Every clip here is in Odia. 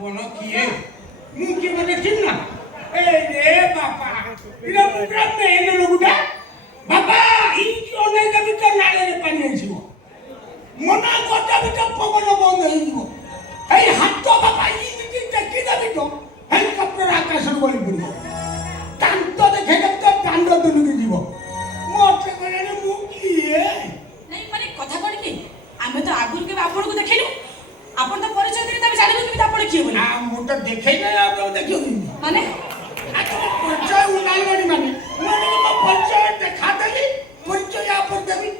ଆପଣ କିଏ? ମୁଁ କିଏ ମାନେ ଚିହ୍ନା? ଏ ରେ ବାପା ଇରା ପୁରା ମେନ ଲୋକଟା। ବାପା ଇକି ଅନେକ ଭିତରେ ନାଳରେ ପାଣି ଆସିବ। ମନା କଥା ଭିତରେ ପବନ ବନ୍ଦ ହେଇଯିବ। ଏଇ ହାତ ବାପା ଇକି ଟେକି ଦେବି ତ ହେଲିକପ୍ଟର ଆକାଶରୁ ଗଳି ପଡ଼ିବ। ଦାନ୍ତ ଦେଖେଇଲେ ତ ଦାଣ୍ଡ ଦୁଲୁକି ଯିବ। ମତେ କହିଲେ ମୁଁ କିଏ? ନାଇଁ ମାନେ କଥା କଣ କି ଆମେ ତ ଆଗରୁ କେବେ ଆପଣଙ୍କୁ ଦେଖିଲୁ ଆପଣ ତ ପରିଚୟ ଦେଲେ ତମେ ଜାଣିବୁ କେମିତି ଆପଣ କିଏ ବୋଲି? ମୁଁ ତ ଦେଖେଇ ନାହିଁ ଆଉ ତମେ ଦେଖିବ ମାନେ ପରିଚୟ ଉଣ୍ଡାଇବନି ମାନେ ମୋ ପରିଚୟ ଦେଖାଦେଲି ପରିଚୟ ଆପଣ ଦେବି।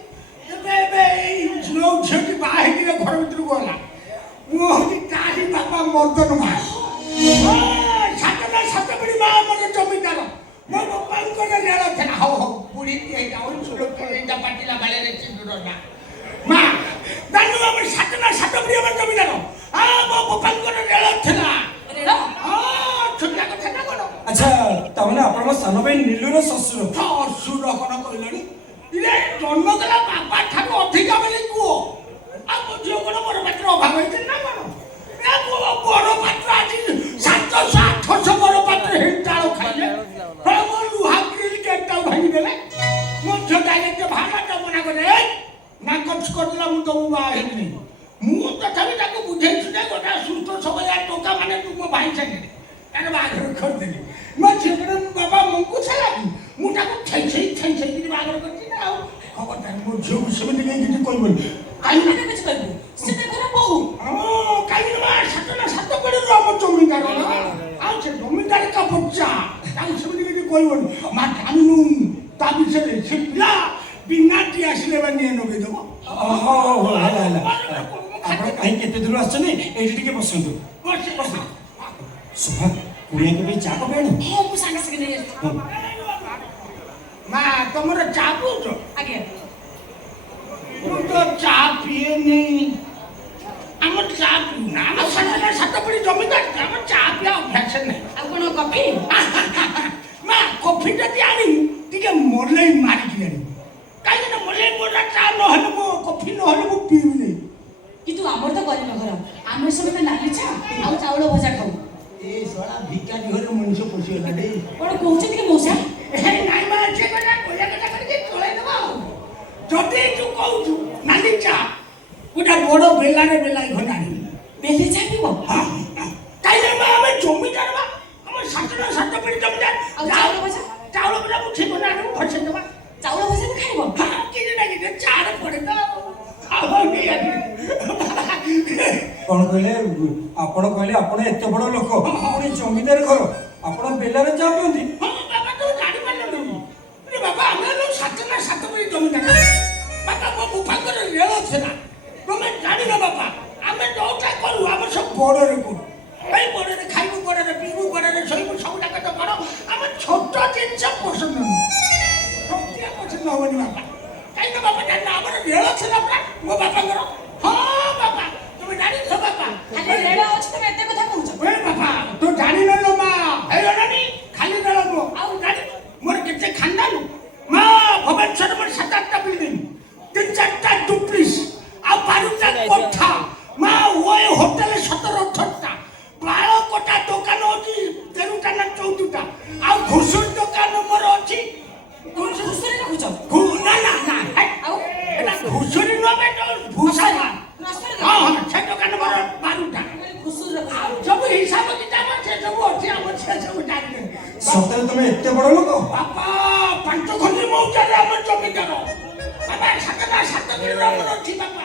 ଏବେ ଏବେ ଏଇ ଝିଅଟି ବାହା ହେଇକିରି ଘର ଭିତରକୁ ଗଲା। ମୁଁ ହଉଛି ତାରି ବାପା ମର୍ଦ୍ଦନ ମା। ସାତ ପିଢ଼ି ମା ମୋର ଜମିଦାର। ମୋ ବାପାଙ୍କର ରେଳ ଥିଲା। ହଉ ହଉ ବୁଢ଼ୀ ଏଇଟା ଏଇଟା ପାଟିଲା ବାଳିରେ ସିନ୍ଦୁର ନା ମା ଜାଣୁ ଆମର ସାତ ପିଢ଼ି ଆମର ଜମିଦାର। ମୋ ବାପାଙ୍କର ରେଳ ଥିଲା। ରେଳ? ଛୋଟିଆ କଥା ନା କଣ? ଆଚ୍ଛା ତାମାନେ ଆପଣଙ୍କ ସାନ ଭାଇ ନୀଲୁର ଶ୍ୱଶୁର? ଶ୍ୱଶୁର କଣ କହିଲଣି? ଇରେ ଜନ୍ମ କଲା ବାପା ଠାରୁ ଅଧିକା ବୋଲି କୁହ। ଆଉ ମୋ ଝିଅ କଣ ବଡ଼ ପାତ୍ର ଅଭାବ ହେଇଛି ନା କଣ? ବଡ଼ ପାତ୍ର ଆଜି 700-800 ବଡ଼ ପାତ୍ର ହିଣ୍ଟାଳ ଖାଇଲେ। ମୋ ଲୁହା ଗ୍ରିଲ ଗେଟଟାକୁ ଭାଙ୍ଗିଦେଲେ। ମୋ ଝିଅ ଡାଇରେକ୍ଟ ବାହାରିଲା ମନା କରେ ନାକଚ କରିଦେଲା ମୁଁ ତମକୁ ବାହା ହେବିନି। ମୁଁ ତଥାପି ତାକୁ ବୁଝେଇ ସୁଝେଇ ଗୋଟେ ସୁସ୍ଥ ସବଳିଆ ଟୋକା ମାନେ ମୋ ଭାଇ ସାଙ୍ଗରେ ତାର ବାହାଘର କରିଦେଲି। ମୋ ଝିଅ ବାବା ମଙ୍କୁ ଛାଲା ମୁଁ ତାକୁ ଠେଇକିରି ବାହାଘର କରିଛି ନା ଆଉ ଖବରଦାର ମୋ ଝିଅକୁ ସେମିତି କାହିଁ କିଛି କହିବନି। ଆମେ କିଛି କହିବୁ ସେ ଘର ବୋହୁ। କାହିଁକି ନା ସାତ ପିଢ଼ିରୁ ଆମ ଜମିଦାର ଆଉ ସେ ଜମିଦାର କା ବଚ୍ଚା ତାକୁ ସେମିତି କିଛି କହିବନି। ମା ଜାଣିନୁ ତା ବିଷୟରେ ସେ ପିଲା ବିନା ଟି ଆସିଲେ ବା ନିଏ ଲଗେଇଦେବ। ହେଲା ଆପଣ କାହିଁକି ଏତେ ଦୂର ଆସିଛନ୍ତି? ଏଇଠି ଟିକେ ବସନ୍ତୁ। ଶୁଭା କୁଣିଆଙ୍କ ପାଇଁ ଚା କପି ଆଣୁ। ହଁ ମୁଁ ସାଙ୍ଗେ ସାଙ୍ଗେ ନେଇ ଆସିଛି। ମା ତମର ଚା ପିଉଛ? ଆଜ୍ଞା ମୁଁ ତ ଚା ପିଏନି। ଆମର ଚା ପିଉନା। ଆମ ସାତ ପିଢ଼ି ଜମିଦାର ଆମର ଚା ପିଆ ଅଭ୍ୟାସ ନାହିଁ। ଆଉ କଣ କଫି? ମା କଫି ଯଦି ଆଣିବୁ ଟିକେ ମଲେଇ ମାରିକି ଆଣିବୁ। କାହିଁକି ନା ମଲେଇ ମୋଟା ଚା ନହେଲେ ମୋ କଫି ନହେଲେ ମୁଁ ପିଇବି ନାହିଁ। କିନ୍ତୁ ଆମର ତ ଗରିବ ଘର ଆମେ ସମସ୍ତେ ନାଲି ଚା ଆଉ ଚାଉଳ ଭଜା ଖାଉ। ଏ ଶଳା ଭିକାରୀ ଘରେ ମଣିଷ ପଶିଗଲା ରେ। କଣ କହୁଛନ୍ତି କି ମଉସା? ନାଇଁ ମା ସେ କଥା କହିବା କଥା କରିକି ଚଳେଇଦେବ ଆଉ। ଯଦି ତୁ କହୁଛୁ ନାଲି ଚା ଗୋଟେ ବଡ଼ ବେଲାରେ ବେଲାଇ ଖଣ୍ଡେ ଆଣିବି। ବେଲେ ଚା ପିବ? କାହିଁକି ମା ଆମେ ଜମିଦାର ବା ଆମ ସାତ ପିଢ଼ି ଜମିଦାର। ଆଉ ଚାଉଳ ଭଜା? ଚାଉଳ ଭଜା ମୁଁ ଠିକ ନା ଆଣିବୁ ଭଲସେ ଦେବା। ଚାଉଳ ଭଜା ବି ଖାଇବ? କିଛି ନା କିଛି ଚାରେ ପଡ଼େ ତ କଣ କହିଲେ? ଆପଣ କହିଲେ ଆପଣ ଏତେ ବଡ଼ ଲୋକ ପୁଣି ଜମିଦାର ଘର ଆପଣ ବେଲାରେ ଚା ପିଅନ୍ତି? ବାବା ତୁ ଜାଣିପାରିଲୁ ବାବା ଆମେ ସାତ ପିଢ଼ି ଜମିଦାର। ବାପା ମୋ ବୁପାଙ୍କର ରେଳ ଥିଲା। ତମେ ଜାଣିନ ବାପା ଆମେ ଯୋଉଟା କରୁ ଆମେ ସବୁ ବଡ଼ରେ କରୁ। ଏଇ ବଡ଼ରେ ଖାଇବୁ ବଡ଼ରେ ପିଇବୁ ବଡ଼ରେ ଶୋଇବୁ ସବୁଯାକ ତ ବଡ଼। ଆମେ ଛୋଟ ଜିନିଷ ପସନ୍ଦ ନୁହଁ। ପସନ୍ଦ ହବନି ବାପା। କାହିଁକି ବାପା ଜାଣିନ ଆମର ରେଳ ଥିଲା ପରା ମୋ ବାପାଙ୍କର। ହଁ ବାପା ତମେ ଜାଣିଛ ବାପା ଖାଲି ରେଳ ଅଛି ତମେ ଏତେ କଥା କହୁଛ? ବାପା ତୁ ଜାଣିନ ଲୋ ମା ହେଇଗଲାଣି ଖାଲି ରେଳ ନୁହଁ। ଆଉ ଜାଣି ମୋର କେତେ ଖାନଦାନ ମା ଭୁବନେଶ୍ୱର ମୋର 7-8ଟା ବିଲ୍ଡିଂ 3-4ଟା ଡୁପ୍ଲିସ୍ ଆଉ 12ଟା କୋଠା ମା ଓଏ ହୋଟେଲ 17-18ଟା ବାଳ କଟା ଦୋକାନ ଅଛି 13ଟା ନା 14ଟା ଆଉ ଘୁଷୁରୀ ଦୋକାନ ମୋର ଅଛି। ଘୁଷୁରୀ ରଖୁଛ? ନା ଆଉ ଏଟା ଘୁଷୁରୀ ନୁହଁ ଭୂଷା ସେ ଦୋକାନ ମୋର 12ଟା। ଘୁଷୁରୀ ରଖୁଛ? ସବୁ ହିସାବ କିତାବ ସେ ସବୁ ଅଛି ଆମର ସେ ସବୁ ଜାଣିବେ। ସତରେ ତମେ ଏତେ ବଡ଼ ଲୋକ? ବାପା 5 ଖଣ୍ଡି ମଉଜାରେ ଆମର ଜମିଦାର। ବାପା ସାତ କିଲୋ ଆମର ଅଛି ବାପା।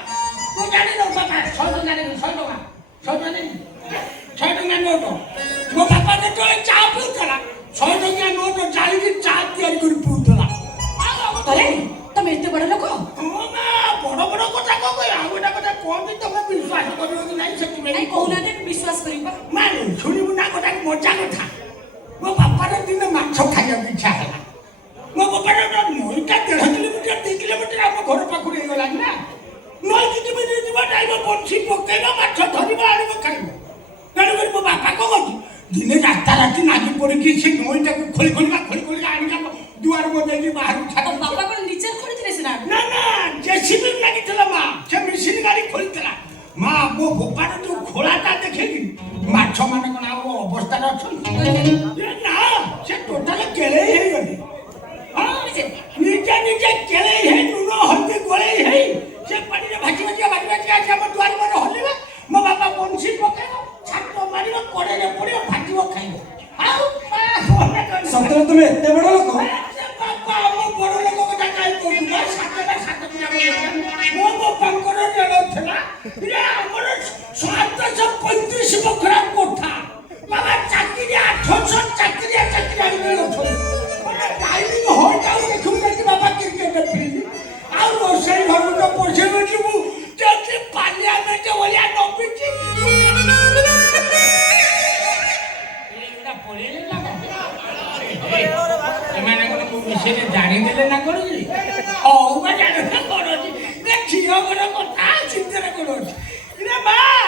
ତୁ ଜାଣିନ ବାପା 100 ଟଙ୍କା ନେବି 100 ଟଙ୍କା 100 ଟଙ୍କା ନୋଟ। ମୋ ବାପା ଯେତେବେଳେ ଚା ପିଉଥିଲା 100 ଟଙ୍କା ନୋଟ ଜାଳିକି ଚା ତିଆରି କରି ପିଉଥିଲା। ତମେ ଏତେ ବଡ଼ ଲୋକ? ବଡ଼ କଥା କଣ କହିବା ଆଉ ଗୋଟେ କଥା କୁହନ୍ତି ତମେ ବିଶ୍ୱାସ କରିବ କି ନାହିଁ ସେଥିପାଇଁ କହୁନାହାନ୍ତି ବିଶ୍ୱାସ କରିବ। ମାନେ ଶୁଣିବୁ ନା ଗୋଟେ ମଜା କଥା। ମୋ ବାପାର ଦିନେ ମାଛ ଖାଇବାକୁ ଇଚ୍ଛା ହେଲା। ମୋ ବାପାର ନଈଟା 1.5 କିଲୋମିଟର 2 କିଲୋମିଟର ଆମ ଘର ପାଖରୁ ହେଇଗଲାଣି ନା। ନଈକି କେମିତି ଯିବା ଟାଇମ ବଂଶୀ ପକେଇବ ମାଛ ଧରିବ ଆଣିବ ଖାଇବ। ତେଣୁକରି ମୋ ବାପା କଣ କରୁଛି ଦିନେ ରାତି ନାଗି ପଡ଼ିକି ସେ ନଈଟାକୁ ଖୋଳି ଆଣିକା ଦୁଆର ବଦେଇକି ବାହାରକୁ ଛାଡ଼। ବାପା କଣ ନିଜେ ଖୋଳିଥିଲେ ସିନା? ନା ଜେସିବି ଲାଗିଥିଲା ମା ସେ ମେସିନ ଗାଡ଼ି ଖୋଳିଥିଲା। ମା ମୋ ବୋପାର ଯୋଉ ଖୋଳାଟା ଦେଖିକି ମାଛ ମାଛ ମାନେ କ'ଣ ଆଉ ଅବସ୍ଥାରେ ଅଛନ୍ତି ନା ସେ ଟୋଟାଲ କେଳେଇ ହେଇଗଲେ ନିଜେ ନିଜେ କେଳେଇ ହେଇ ଲୁଣ ହଳଦୀ ଗୋଳେଇ ହେଇ ସେ ପାଣିରେ ଭାଜି ଭାଜି ଆସି ଆମ ଦୁଆର ମୁହଁରେ ହଲିବେ ମୋ ବାପା ବଂଶୀ ପକେଇବ ଛାଟ ମାରିବ କଡ଼େଇରେ ପଡ଼ିବ ଭାଜିବ ଖାଇବ ଆଉ ସତରେ ତୁମେ ଏତେ ବଡ଼ ଲୋକ ବାପା ଆମ ବଡ଼ ଲୋକ କଥା କାହିଁ କହୁଛୁ ନା ସାତଟା ମୋ ବାପାଙ୍କର ରେଳ ଥିଲା ଆମର 735 ବଖରା କୋଠା ବାବା ଚାକିରି 800 ଚାକିରିଆ ଆଣିକି ଅଛନ୍ତି ଡାଇନିଂ ହଲ୍ ଆଉ ଦେଖିବୁ କେମିତି ବାବା କ୍ରିକେଟ ଖେଳିଲି ଆଉ ରୋଷେଇ ଘରକୁ ତ ପଶେଇ ଯିବୁ ଯଦି ପାର୍ଲିଆମେଣ୍ଟ ଭଳିଆ ନବିଛି ଏଗୁଡ଼ା ପଳେଇଲେ ନା ଏମାନେ କ'ଣ ମୋ ବିଷୟରେ ଜାଣିଦେଲେ ନା କ'ଣ କି ହଉ ବା ଜାଣିଲେ କ'ଣ ଅଛି ଝିଅ ଘର କଥା ଚିନ୍ତାରେ କ'ଣ ଅଛି ମା